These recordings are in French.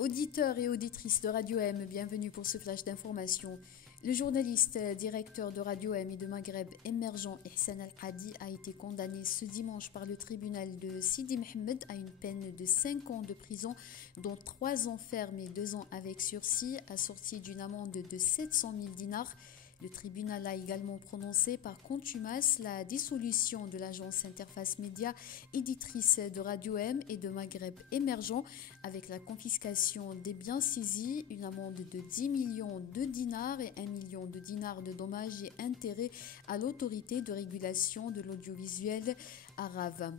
Auditeurs et auditrices de Radio M, bienvenue pour ce flash d'information. Le journaliste directeur de Radio M et de Maghreb émergent Ihsan Al-Qadi a été condamné ce dimanche par le tribunal de Sidi Mohamed à une peine de 5 ans de prison, dont 3 ans ferme et 2 ans avec sursis, assortie d'une amende de 700 000 dinars. Le tribunal a également prononcé par contumace la dissolution de l'agence Interface Média, éditrice de Radio M et de Maghreb émergent, avec la confiscation des biens saisis, une amende de 10 millions de dinars et 1 million de dinars de dommages et intérêts à l'autorité de régulation de l'audiovisuel arabe.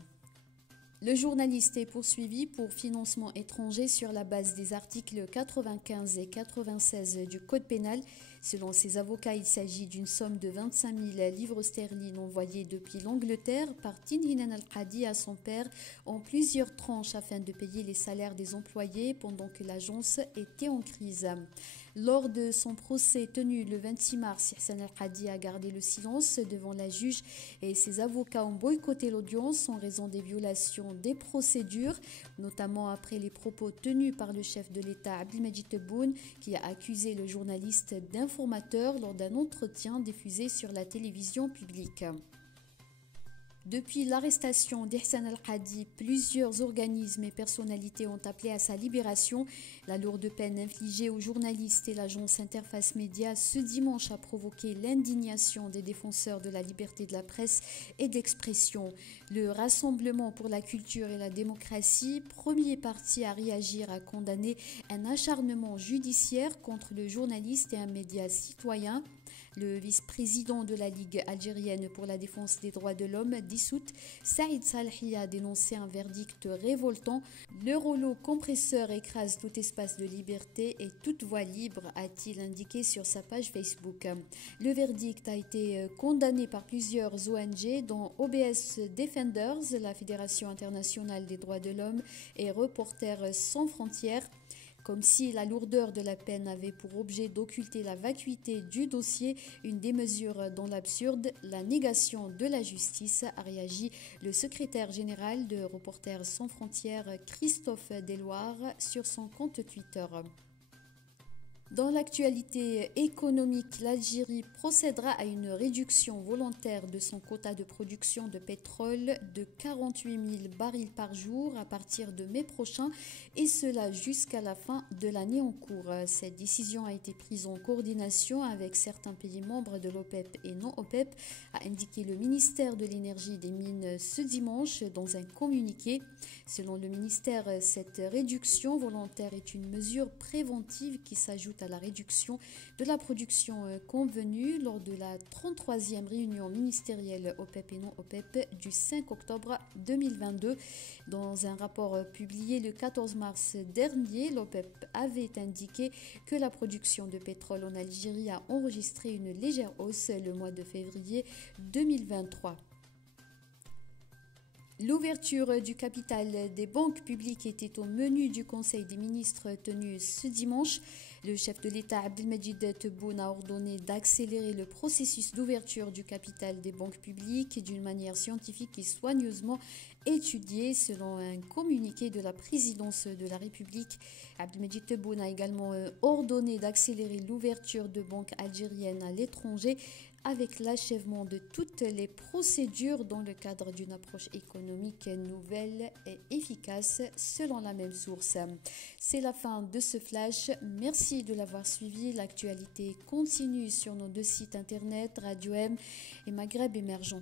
Le journaliste est poursuivi pour financement étranger sur la base des articles 95 et 96 du Code pénal. Selon ses avocats, il s'agit d'une somme de 25 000 livres sterling envoyée depuis l'Angleterre par Tinhinan Al-Qadi à son père en plusieurs tranches afin de payer les salaires des employés pendant que l'agence était en crise. Lors de son procès tenu le 26 mars, Ihsan Al-Qadi a gardé le silence devant la juge et ses avocats ont boycotté l'audience en raison des violations des procédures, notamment après les propos tenus par le chef de l'État Abdelmadjid Tebboune qui a accusé le journaliste d'informateur lors d'un entretien diffusé sur la télévision publique. Depuis l'arrestation d'Ihsan Al-Qadi, plusieurs organismes et personnalités ont appelé à sa libération. La lourde peine infligée aux journalistes et l'agence Interface Média ce dimanche a provoqué l'indignation des défenseurs de la liberté de la presse et d'expression. Le Rassemblement pour la culture et la démocratie, premier parti à réagir, a condamné un acharnement judiciaire contre le journaliste et un média citoyen. Le vice-président de la Ligue algérienne pour la défense des droits de l'homme, dissoute, Saïd Salhi a dénoncé un verdict révoltant. Le rouleau compresseur écrase tout espace de liberté et toute voix libre, a-t-il indiqué sur sa page Facebook. Le verdict a été condamné par plusieurs ONG, dont OBS Defenders, la Fédération internationale des droits de l'homme, et Reporters sans frontières. Comme si la lourdeur de la peine avait pour objet d'occulter la vacuité du dossier, une démesure dans l'absurde, la négation de la justice, a réagi le secrétaire général de Reporters sans frontières, Christophe Deloire, sur son compte Twitter. Dans l'actualité économique, l'Algérie procédera à une réduction volontaire de son quota de production de pétrole de 48 000 barils par jour à partir de mai prochain, et cela jusqu'à la fin de l'année en cours. Cette décision a été prise en coordination avec certains pays membres de l'OPEP et non OPEP, a indiqué le ministère de l'Énergie et des Mines ce dimanche dans un communiqué. Selon le ministère, cette réduction volontaire est une mesure préventive qui s'ajoute à la réduction de la production convenue lors de la 33e réunion ministérielle OPEP et non OPEP du 5 octobre 2022. Dans un rapport publié le 14 mars dernier, l'OPEP avait indiqué que la production de pétrole en Algérie a enregistré une légère hausse le mois de février 2023. L'ouverture du capital des banques publiques était au menu du Conseil des ministres tenu ce dimanche. Le chef de l'État Abdelmadjid Tebboune a ordonné d'accélérer le processus d'ouverture du capital des banques publiques d'une manière scientifique et soigneusement étudiée, selon un communiqué de la présidence de la République. Abdelmadjid Tebboune a également ordonné d'accélérer l'ouverture de banques algériennes à l'étranger avec l'achèvement de toutes les procédures dans le cadre d'une approche économique nouvelle et efficace, selon la même source. C'est la fin de ce flash. Merci de l'avoir suivi. L'actualité continue sur nos deux sites internet Radio M et Maghreb émergent.